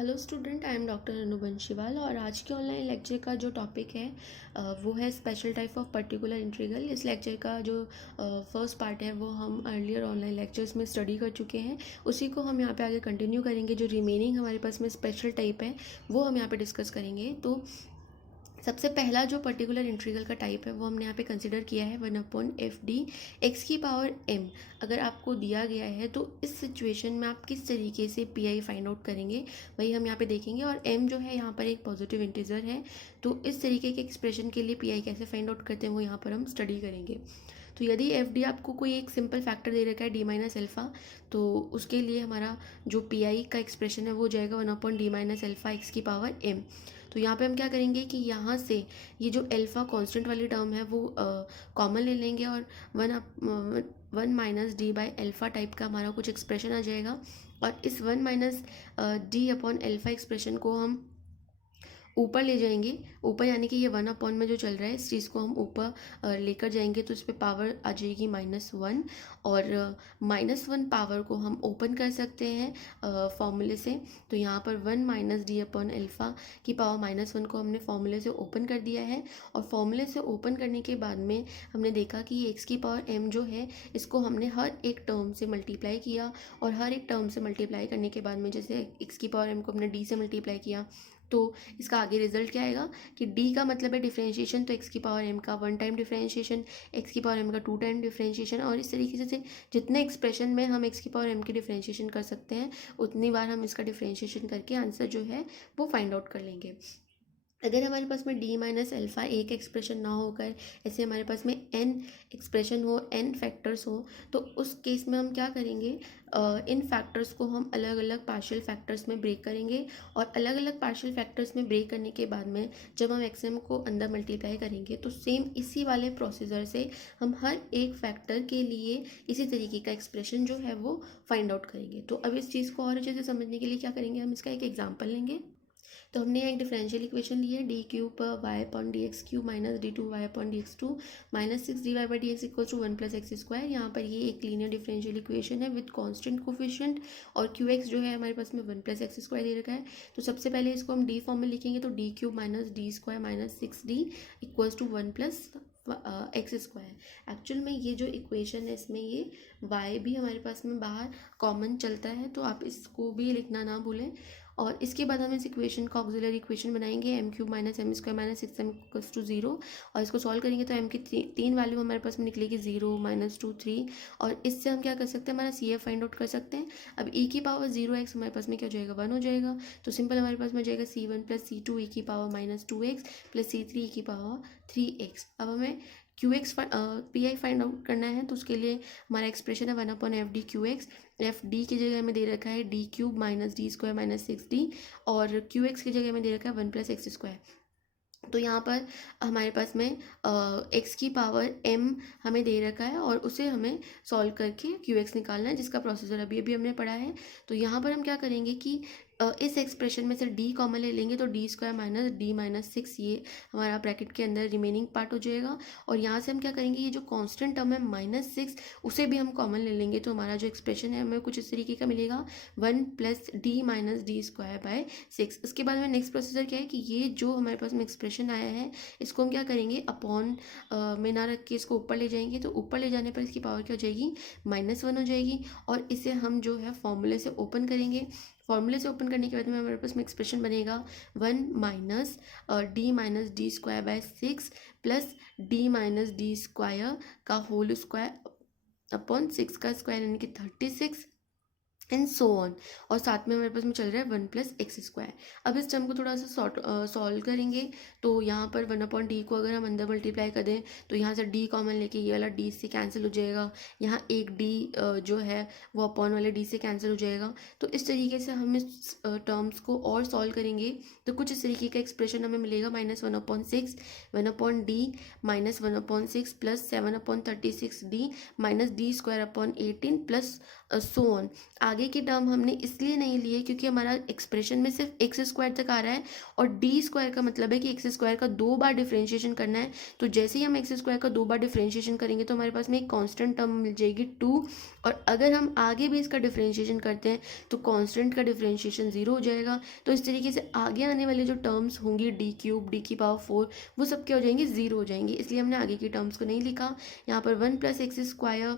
Hello student, I am doctor Anu Banshiwal और आज के ऑनलाइन लेक्चर का जो टॉपिक है वो है special type of particular integral. इस लेक्चर का जो फर्स्ट पार्ट है वो हम अर्लियर ऑनलाइन लेक्चर्स में स्टडी कर चुके हैं। उसी को हम यहाँ पे आगे कंटिन्यू करेंगे। जो रिमेनिंग हमारे पास में स्पेशल टाइप है वो हम यहाँ पे डिस्कस करेंगे। तो सबसे पहला जो पर्टिकुलर इंटीग्रल का टाइप है वो हमने यहाँ पे कंसिडर किया है 1/f(d) x की पावर m। अगर आपको दिया गया है तो इस सिचुएशन में आप किस तरीके से पी फाइंड आउट करेंगे वही हम यहाँ पे देखेंगे। और m जो है यहाँ पर एक पॉजिटिव इंटीजर है, तो इस तरीके के एक्सप्रेशन के लिए पी कैसे फाइंड आउट करते हैं वो यहाँ पर हम स्टडी करेंगे। तो यदि एफ डी आपको कोई एक सिंपल फैक्टर दे रखा है डी माइनस एल्फ़ा, तो उसके लिए हमारा जो पी का एक्सप्रेशन है वो जाएगा 1/d माइनस एल्फ़ा एक्स की पावर m। तो यहाँ पे हम क्या करेंगे कि यहाँ से ये जो एल्फ़ा कांस्टेंट वाली टर्म है वो कॉमन ले लेंगे और 1-d/एल्फ़ा टाइप का हमारा कुछ एक्सप्रेशन आ जाएगा। और इस 1-d/एल्फ़ा एक्सप्रेशन को हम ऊपर ले जाएंगे। ऊपर यानी कि ये 1 में जो चल रहा है इस चीज़ को हम ऊपर लेकर जाएंगे तो इस पर पावर आ जाएगी -1। और -1 पावर को हम ओपन कर सकते हैं फॉर्मूले से। तो यहाँ पर 1-d/एल्फ़ा की पावर -1 को हमने फॉर्मूले से ओपन कर दिया है। और फॉर्मूले से ओपन करने के बाद में हमने देखा कि एक्स की पावर m जो है इसको हमने हर एक टर्म से मल्टीप्लाई किया। और हर एक टर्म से मल्टीप्लाई करने के बाद में जैसे एक्स की पावर m को हमने d से मल्टीप्लाई किया तो इसका आगे रिजल्ट क्या आएगा कि d का मतलब है डिफरेंशिएशन, तो x की पावर m का 1 टाइम डिफरेंशिएशन, x की पावर m का 2 टाइम डिफरेंशिएशन। और इस तरीके से जितने एक्सप्रेशन में हम x की पावर m की डिफरेंशिएशन कर सकते हैं उतनी बार हम इसका डिफरेंशिएशन करके आंसर जो है वो फाइंड आउट कर लेंगे। अगर हमारे पास में d माइनस एल्फ़ा एक एक्सप्रेशन ना होकर ऐसे हमारे पास में n एक्सप्रेशन हो, n फैक्टर्स हो, तो उस केस में हम क्या करेंगे, इन फैक्टर्स को हम अलग अलग पार्शियल फैक्टर्स में ब्रेक करेंगे। और अलग अलग पार्शियल फैक्टर्स में ब्रेक करने के बाद में जब हम एक्सएम को अंदर मल्टीप्लाई करेंगे तो सेम इसी वाले प्रोसीजर से हम हर एक फैक्टर के लिए इसी तरीके का एक्सप्रेशन जो है वो फाइंड आउट करेंगे। तो अब इस चीज़ को और अच्छे से समझने के लिए क्या करेंगे, हम इसका एक एग्जाम्पल लेंगे। तो हमने एक डिफरेंशियल इक्वेशन ली है d³ y/dx³ minus d2y/dx2 minus 6dy/dx equal to 1 + x²। यहाँ पर ये एक लीनियर डिफरेंशियल इक्वेशन है विद कांस्टेंट कोफिशिएंट और qx जो है हमारे पास में 1 + x² दे रखा है। तो सबसे पहले इसको हम d फॉर्म में लिखेंगे तो d³ minus d² minus 6d equals to 1 + x²। Actual में ये जो इक्वेशन है इसमें ये y भी हमारे पास में बाहर कॉमन चलता है, तो आप इसको भी लिखना ना भूलें। और इसके बाद हम इस इक्वेशन का ऑक्सिलरी इक्वेशन बनाएंगे m³ minus m² minus 6m equals to 0। और इसको सॉल्व करेंगे तो m की तीन वैल्यू हमारे पास में निकलेगी 0, -2, 3। और इससे हम क्या कर सकते हैं, हमारा CF फाइंड आउट कर सकते हैं। अब e की पावर 0x हमारे पास में क्या हो जाएगा, 1 हो जाएगा। तो सिंपल हमारे पास में जाएगा C1 + C2 e की पावर -2x + C3 e की पावर 3x। अब हमें QX पी फाइंड आउट करना है तो उसके लिए हमारा एक्सप्रेशन है 1/FD QX। एफ डी की जगह हमें दे रखा है d³ minus d² minus 6d और QX की जगह में दे रखा है 1 + x²। तो यहाँ पर हमारे पास में x की पावर m हमें दे रखा है और उसे हमें सॉल्व करके QX निकालना है, जिसका प्रोसीजर अभी अभी हमने पढ़ा है। तो यहाँ पर हम क्या करेंगे कि इस एक्सप्रेशन में से d कॉमन ले लेंगे तो d² माइनस d माइनस 6 ये हमारा ब्रैकेट के अंदर रिमेनिंग पार्ट हो जाएगा। और यहाँ से हम क्या करेंगे, ये जो कांस्टेंट टर्म है -6 उसे भी हम कॉमन ले लेंगे। तो हमारा जो एक्सप्रेशन है हमें कुछ इस तरीके का मिलेगा 1 + d माइनस d²/6। उसके बाद में नेक्स्ट प्रोसीजर क्या है कि ये जो हमारे पास में एक्सप्रेशन आया है इसको हम क्या करेंगे, अपॉन में ना रख के इसको ऊपर ले जाएंगे। तो ऊपर ले जाने पर इसकी पावर क्या हो जाएगी, -1 हो जाएगी। और इसे हम जो है फॉर्मूले से ओपन करेंगे। फॉर्मूले से ओपन करने के बाद में हमारे पास में एक्सप्रेशन बनेगा 1 - d minus d²/6 plus d minus d² का होल स्क्वायर अपॉन 6 का स्क्वायर यानी कि 36 एंड सो ऑन। और साथ में हमारे पास में चल रहा है 1 + x²। अब इस टर्म को थोड़ा सा सॉल्व करेंगे। तो यहाँ पर 1/d को अगर हम अंदर मल्टीप्लाई कर दें तो यहाँ से d कॉमन लेके ये वाला d से कैंसिल हो जाएगा। यहाँ एक d जो है वो अपॉन वाले d से कैंसिल हो जाएगा। तो इस तरीके से हम इस टर्म्स को और सॉल्व करेंगे तो कुछ इस तरीके का एक्सप्रेशन हमें मिलेगा -1/6 1/d minus 1/6 plus 7/36d minus d² upon 18 plus so on. आगे की टर्म हमने इसलिए नहीं लिए क्योंकि हमारा एक्सप्रेशन में सिर्फ एक्स स्क्वायर तक आ रहा है, और डी स्क्वायर का मतलब है कि एक्स स्क्वायर का 2 बार डिफ्रेंशिएशन करना है। तो जैसे ही हम एक्स स्क्वायर का 2 बार डिफ्रेंशिएशन करेंगे तो हमारे पास में एक कांस्टेंट टर्म मिल जाएगी 2, और अगर हम आगे भी इसका डिफ्रेंशिएशन करते हैं तो कांस्टेंट का डिफ्रेंशिएशन 0 हो जाएगा। तो इस तरीके से आगे आने वाली जो टर्म्स होंगी डी क्यूब, डी की पावर 4, वो सब क्या हो जाएंगी, 0 हो जाएंगी। इसलिए हमने आगे की टर्म्स को नहीं लिखा। यहाँ पर 1 + x²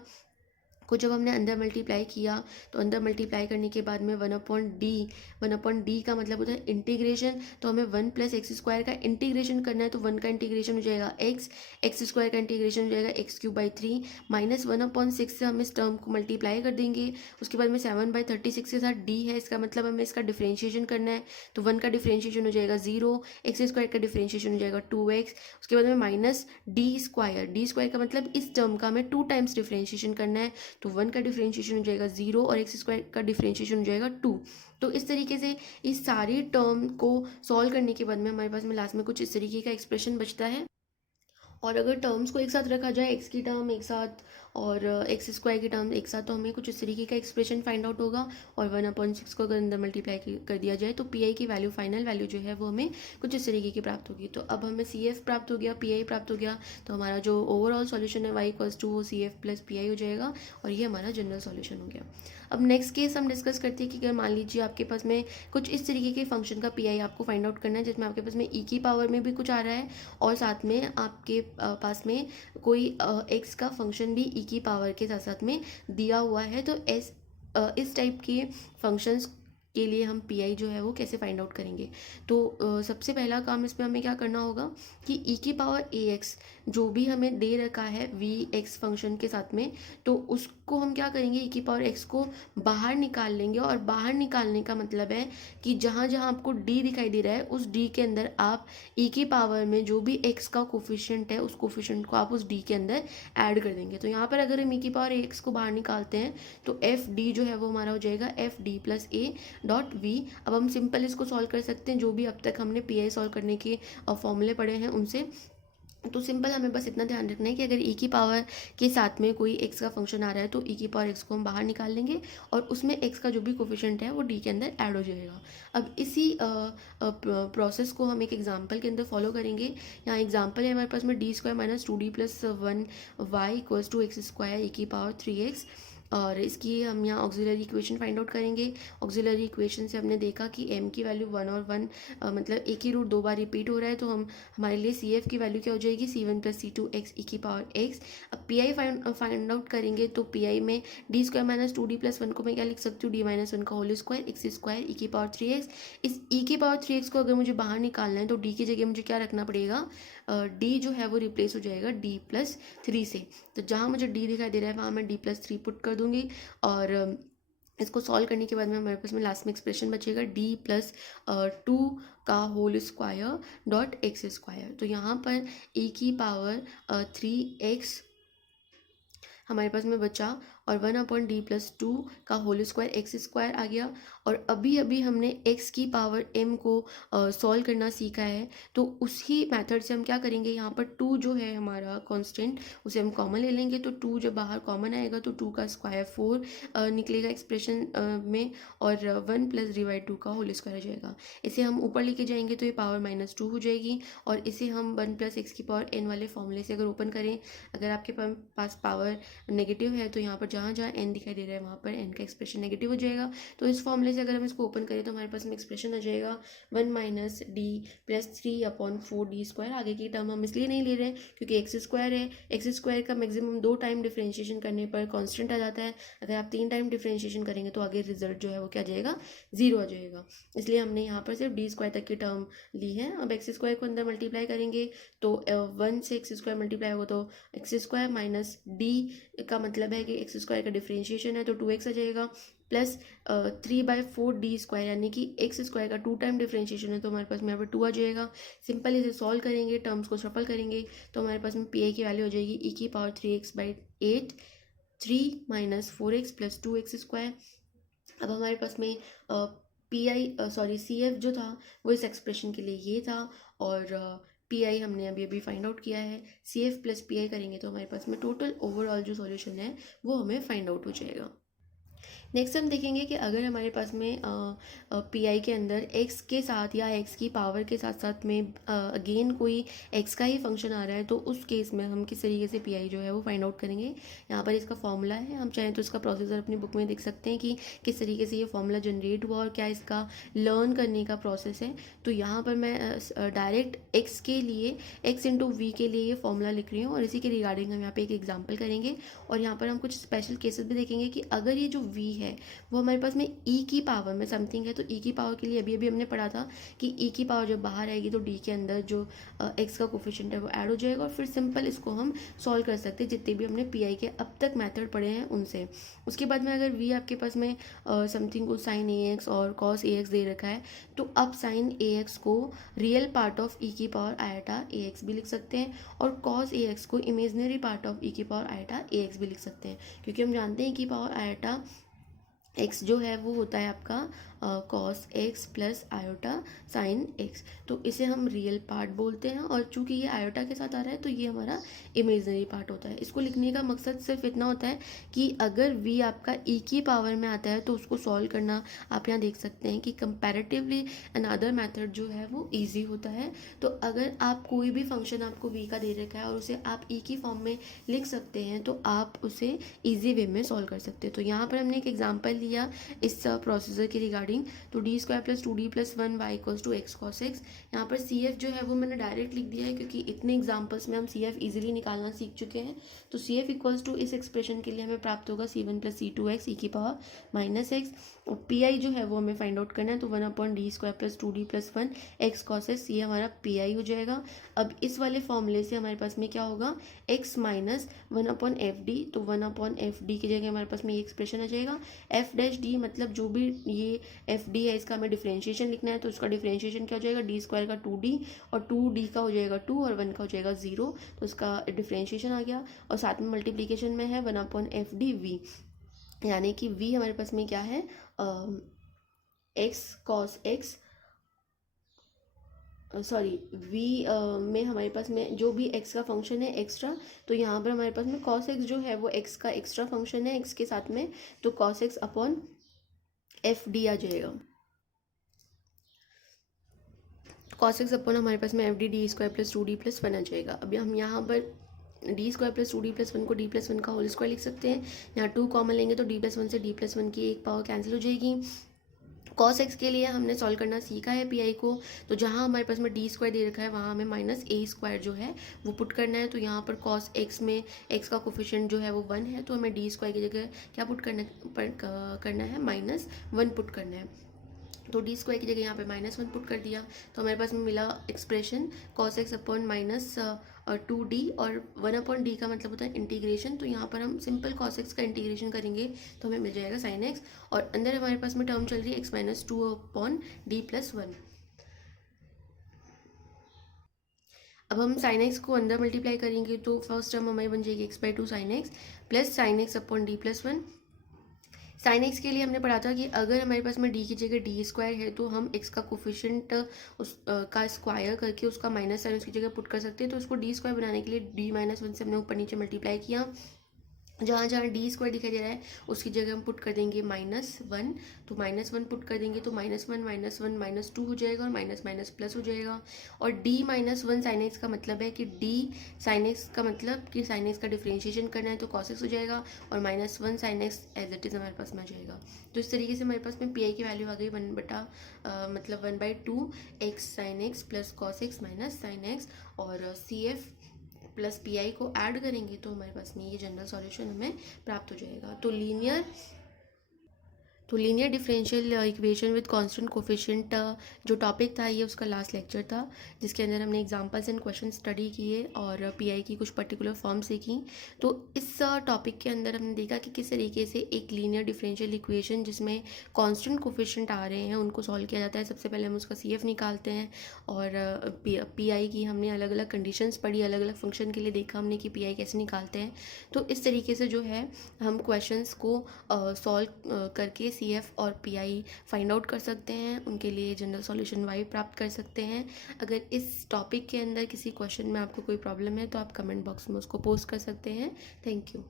को जब हमने अंदर मल्टीप्लाई किया तो अंदर मल्टीप्लाई करने के बाद में 1/d का मतलब होता है इंटीग्रेशन। तो हमें 1 + x² का इंटीग्रेशन करना है, तो 1 का इंटीग्रेशन हो जाएगा x² का इंटीग्रेशन हो जाएगा x³/3 -1/6 से हम इस टर्म को मल्टीप्लाई कर देंगे। उसके बाद में 7/36 के साथ d है, इसका मतलब हमें इसका डिफ्रेंशिएशन करना है। तो 1 का डिफ्रेंशिएशन हो जाएगा 0, x² का डिफ्रेंशिएशन हो जाएगा 2x, उसके बाद में -d² का मतलब इस टर्म का हमें 2 टाइम्स डिफ्रेंशिएशन करना है। तो 1 का डिफ्रेंशिएशन हो जाएगा 0 और x² का डिफ्रेंशिएशन हो जाएगा 2। तो इस तरीके से इस सारी टर्म को सॉल्व करने के बाद में हमारे पास में लास्ट में कुछ इस तरीके का एक्सप्रेशन बचता है। और अगर टर्म्स को एक साथ रखा जाए, एक्स की टर्म एक साथ और एक्स स्क्वायर की टर्म एक साथ, तो हमें कुछ इस तरीके का एक्सप्रेशन फाइंड आउट होगा। और 1/6 को अगर अंदर मल्टीप्लाई कर दिया जाए तो पी आई की वैल्यू, फाइनल वैल्यू जो है वो हमें कुछ इस तरीके की प्राप्त होगी। तो अब हमें सी एफ प्राप्त हो गया, पी आई प्राप्त हो गया। तो हमारा जो ओवरऑल सॉल्यूशन है y = C F plus P I हो जाएगा, और ये हमारा जनरल सॉल्यूशन हो गया। अब नेक्स्ट केस हम डिस्कस करते हैं कि अगर मान लीजिए आपके पास में कुछ इस तरीके के फंक्शन का पी आई आपको फाइंड आउट करना है, जिसमें आपके पास में ई की पावर में भी कुछ आ रहा है और साथ में आपके पास में कोई एक्स का फंक्शन भी ई की पावर के साथ साथ में दिया हुआ है। तो इस टाइप के फंक्शंस के लिए हम पी आई जो है वो कैसे फाइंड आउट करेंगे। तो सबसे पहला काम इसमें हमें क्या करना होगा कि ई की पावर ए एक्स जो भी हमें दे रखा है वी एक्स फंक्शन के साथ में, तो उसको हम क्या करेंगे, ई की पावर एक्स को बाहर निकाल लेंगे। और बाहर निकालने का मतलब है कि जहाँ जहाँ आपको डी दिखाई दे रहा है उस डी के अंदर आप ई की पावर में जो भी एक्स का कोफिशिएंट है उस कोफिशिएंट को आप उस डी के अंदर ऐड कर देंगे। तो यहाँ पर अगर हम ई की पावर एक्स को बाहर निकालते हैं तो एफ डी जो है वो हमारा हो जाएगा FD+A.V। अब हम सिंपल इसको सॉल्व कर सकते हैं, जो भी अब तक हमने पी आई सॉल्व करने के फॉर्मूले पढ़े हैं उनसे। तो सिंपल हमें बस इतना ध्यान रखना है कि अगर ई की पावर के साथ में कोई एक्स का फंक्शन आ रहा है तो ई की पावर एक्स को हम बाहर निकाल लेंगे और उसमें एक्स का जो भी कोफिशिएंट है वो डी के अंदर ऐड हो जाएगा। अब इसी प्रोसेस को हम एक एग्जांपल के अंदर फॉलो करेंगे। यहाँ एग्जांपल है हमारे पास में d² - 2d+1 y = x² ई की पावर 3x। और इसकी हम यहाँ ऑक्सिलरी इक्वेशन फाइंड आउट करेंगे। ऑक्सिलरी इक्वेशन से हमने देखा कि m की वैल्यू 1 और 1 मतलब एक ही रूट 2 बार रिपीट हो रहा है, तो हम हमारे लिए सी एफ की वैल्यू क्या हो जाएगी, C1 + C2 x ई की पावर x। अब पी आई फाइंड आउट करेंगे तो पी आई में d² - 2d+1 को मैं क्या लिख सकती हूँ, d - 1 का होल स्क्वायर x² ई की पावर 3x। इस ई की पावर 3x को अगर मुझे बाहर निकालना है तो डी की जगह मुझे क्या रखना पड़ेगा, डी जो है वो रिप्लेस हो जाएगा d+3 से। तो जहाँ मुझे डी दिखाई दे रहा है वहाँ मैं d+3 पुट कर दूंगी। और इसको सॉल्व करने के बाद में हमारे पास में लास्ट में एक्सप्रेशन बचेगा d+2 का होल स्क्वायर डॉट x²। तो यहाँ पर e की पावर 3x हमारे पास में बचा और 1/d+2 का होल स्क्वायर x² आ गया। और अभी अभी हमने x की पावर m को सॉल्व करना सीखा है, तो उसी मेथड से हम क्या करेंगे, यहाँ पर 2 जो है हमारा कांस्टेंट उसे हम कॉमन ले लेंगे। तो 2 जब बाहर कॉमन आएगा तो 2 का स्क्वायर 4 निकलेगा एक्सप्रेशन में, और 1 + d/2 का होल स्क्वायर हो जाएगा। इसे हम ऊपर लेके जाएंगे तो ये पावर -2 हो जाएगी। और इसे हम 1 + x की पावर n वाले फॉर्मूले से अगर ओपन करें, अगर आपके पास पावर नेगेटिव है तो यहाँ पर जहाँ जहाँ n दिखाई दे रहा है वहाँ पर n का एक्सप्रेशन नेगेटिव हो जाएगा। तो इस फॉर्मूले से अगर हम इसको ओपन करें तो हमारे पास में एक्सप्रेशन आ जाएगा 1 - d+3/4d²। आगे की टर्म हम इसलिए नहीं ले रहे हैं क्योंकि x² है, x² का मैक्सिमम 2 टाइम डिफ्रेंशिएशन करने पर कांस्टेंट आ जाता है। अगर आप 3 टाइम डिफ्रेंशिएशन करेंगे तो आगे रिजल्ट जो है वो क्या आ जाएगा, 0 आ जाएगा। इसलिए हमने यहाँ पर सिर्फ d² तक की टर्म ली है। अब x² को अंदर मल्टीप्लाई करेंगे तो 1 से x² मल्टीप्लाई होगा तो x² - d का मतलब है कि x² का डिफ्रेंशिएशन है तो 2x आ जाएगा, प्लस 3/4d², यानी कि x² का 2 टाइम डिफ्रेंशिएशन है तो हमारे पास में यहाँ पर 2 आ जाएगा। सिंपल इसे सॉल्व करेंगे, टर्म्स को शफल करेंगे तो हमारे पास में पी आई की वैल्यू हो जाएगी ई की पावर 3x/8 3 - 4x + 2x²। अब हमारे पास में पी आई सी एफ जो था वो इस एक्सप्रेशन के लिए ये था, और पी आई हमने अभी अभी फाइंड आउट किया है। C F plus P I करेंगे तो हमारे पास में टोटल ओवरऑल जो सॉल्यूशन है वो हमें फाइंड आउट हो जाएगा। नेक्स्ट हम देखेंगे कि अगर हमारे पास में पी आई के अंदर एक्स के साथ या एक्स की पावर के साथ साथ में अगेन कोई एक्स का ही फंक्शन आ रहा है, तो उस केस में हम किस तरीके से पी आई जो है वो फाइंड आउट करेंगे। यहाँ पर इसका फॉर्मूला है, हम चाहें तो इसका प्रोसीजर अपनी बुक में देख सकते हैं कि किस तरीके से ये फॉर्मूला जनरेट हुआ और क्या इसका लर्न करने का प्रोसेस है। तो यहाँ पर मैं डायरेक्ट एक्स के लिए, एक्स इंटू वी के लिए ये फॉर्मूला लिख रही हूँ, और इसी के रिगार्डिंग हम यहाँ पे एक एग्जाम्पल करेंगे। और यहाँ पर हम कुछ स्पेशल केसेस भी देखेंगे कि अगर ये जो वी है वो हमारे पास में ई की पावर में समथिंग है, तो ई की पावर के लिए अभी अभी हमने पढ़ा था कि ई की पावर जब बाहर आएगी तो डी के अंदर जो एक्स का कोफिशिएंट है वो ऐड हो जाएगा, और फिर सिंपल इसको हम सॉल्व कर सकते हैं जितने भी हमने पी आई के अब तक मेथड पढ़े हैं उनसे। उसके बाद में अगर वी आपके पास में समथिंग को साइन ए एक्स और कॉस ए एक्स दे रखा है, तो अब साइन ए एक्स को रियल पार्ट ऑफ ई की पावर आयटा ए एक्स भी लिख सकते हैं, और कॉस ए एक्स को इमेजनरी पार्ट ऑफ ई की पावर आयटा ए एक्स भी लिख सकते हैं, क्योंकि हम जानते हैं कि पावर आयटा एक्स जो है वो होता है आपका cos x plus iota sine x, तो इसे हम रियल पार्ट बोलते हैं। और चूंकि ये आयोटा के साथ आ रहा है तो ये हमारा इमेजनरी पार्ट होता है। इसको लिखने का मकसद सिर्फ इतना होता है कि अगर वी आपका ई की पावर में आता है तो उसको सॉल्व करना आप यहाँ देख सकते हैं कि कंपैरेटिवली अनदर मेथड जो है वो ईजी होता है। तो अगर आप कोई भी फंक्शन आपको वी का दे रखा है और उसे आप ई की फॉर्म में लिख सकते हैं, तो आप उसे ईजी वे में सॉल्व कर सकते हैं। तो यहाँ पर हमने एक एग्जाम्पल लिया इस प्रोसीजर के रिगार्डिंग, तो D square plus 2d plus 1 Y equals to X cos X. यहाँ पर सी एफ जो है वो मैंने डायरेक्ट लिख दिया है, क्योंकि इतने एग्जाम्पल्स में हम सी एफ ईजिली निकालना सीख चुके हैं। तो सी एफ इक्वल्स टू इस एक्सप्रेशन के लिए हमें प्राप्त होगा सी1 प्लस सी2 एक्स ई की पावर माइनस एक्स, और पी आई जो है वो हमें फाइंड आउट करना है, तो 1/d² plus 2d plus 1 x cos x, ये हमारा पी आई हो जाएगा। अब इस वाले फॉर्मूले से हमारे पास में क्या होगा, एक्स माइनस 1/fd, तो 1/fd की जगह हमारे पास में ये एक्सप्रेशन आ जाएगा। एफ डैश डी मतलब जो भी ये एफ डी है इसका हमें डिफ्रेंशिएशन लिखना है, तो उसका डिफ्रेंशिएशन क्या हो जाएगा, डी स्क्वायर का 2d, और 2d का हो जाएगा 2 और 1 का हो जाएगा 0, तो इसका डिफ्रेंशिएशन आ गया। और साथ में मल्टीप्लीकेशन में है 1/fd वी, यानी कि v हमारे पास में क्या है, x cos x, sorry v में हमारे पास में जो भी x का फंक्शन है एक्स्ट्रा, तो यहाँ पर हमारे पास में cos x जो है वो x का एक्स्ट्रा फंक्शन है x के साथ में, तो cos x upon F D आ जाएगा। cos x अपॉन हमारे पास में F D D square plus 2d plus 1 आ जाएगा। अभी हम यहाँ पर D square plus 2d plus 1 को d प्लस 1 का होल स्क्वायर लिख सकते हैं। यहाँ 2 कॉमन लेंगे तो d प्लस 1 से d प्लस 1 की एक पावर कैंसिल हो जाएगी। cos x के लिए हमने सॉल्व करना सीखा है पी आई को, तो जहाँ हमारे पास में डी स्क्वायर दे रखा है वहाँ हमें माइनस ए स्क्वायर जो है वो पुट करना है। तो यहाँ पर cos x में x का कोफिशिएंट जो है वो 1 है, तो हमें डी स्क्वायर की जगह क्या पुट करना है, -1 पुट करना है। तो डी स्क्वायर की जगह यहाँ पे -1 पुट कर दिया, तो हमारे पास में मिला expression cos x upon -2d, और 1/d का मतलब होता है इंटीग्रेशन, तो यहाँ पर हम सिंपल cos x का इंटीग्रेशन करेंगे तो हमें मिल जाएगा sin x, और अंदर हमारे पास में टर्म चल रही है x-2/d प्लस 1। अब हम sin x को अंदर मल्टीप्लाई करेंगे तो फर्स्ट टर्म हमारी बन जाएगी x/2 sin x plus sin x upon d plus 1। Sine x के लिए हमने पढ़ा था कि अगर हमारे पास में डी की जगह डी स्क्वायर है तो हम एक्स का कोफिशिएंट उस का स्क्वायर करके उसका माइनस साइन उसकी जगह पुट कर सकते हैं। तो उसको डी स्क्वायर बनाने के लिए d-1 से हमने ऊपर नीचे मल्टीप्लाई किया, जहाँ जहाँ डी स्क्वायर दिखाई दे रहा है उसकी जगह हम पुट कर देंगे -1, तो -1 पुट कर देंगे तो -1 -2 हो जाएगा, और माइनस माइनस प्लस हो जाएगा। और d-1 साइन एक्स का मतलब है कि d साइन एक्स का मतलब कि साइन एक्स का डिफ्रेंशिएशन करना है तो cos x हो जाएगा, और -1 sine x as it is हमारे पास में आ जाएगा। तो इस तरीके से हमारे पास में पी आई की वैल्यू आ गई 1/मतलब 1/2 X sine X plus cos x minus sine X, और C F plus P I को ऐड करेंगे तो हमारे पास में ये जनरल सॉल्यूशन हमें प्राप्त हो जाएगा। तो linear differential equation with constant coefficient जो टॉपिक था ये उसका लास्ट लेक्चर था, जिसके अंदर हमने एग्जांपल्स एंड क्वेश्चन स्टडी किए और पीआई की कुछ पर्टिकुलर फॉर्म सीखी। तो इस टॉपिक के अंदर हमने देखा कि किस तरीके से एक लीनियर डिफरेंशियल इक्वेशन जिसमें कांस्टेंट कोफिशिएंट आ रहे हैं उनको सॉल्व किया जाता है। सबसे पहले हम उसका सी एफ निकालते हैं, और पी आई की हमने अलग अलग कंडीशंस पढ़ी, अलग अलग फंक्शन के लिए देखा हमने कि पी आई कैसे निकालते हैं। तो इस तरीके से जो है हम क्वेश्चंस को सॉल्व करके सी एफ और पी आई फाइंड आउट कर सकते हैं, उनके लिए जनरल सॉल्यूशन वाई प्राप्त कर सकते हैं। अगर इस टॉपिक के अंदर किसी क्वेश्चन में आपको कोई प्रॉब्लम है तो आप कमेंट बॉक्स में उसको पोस्ट कर सकते हैं। Thank you.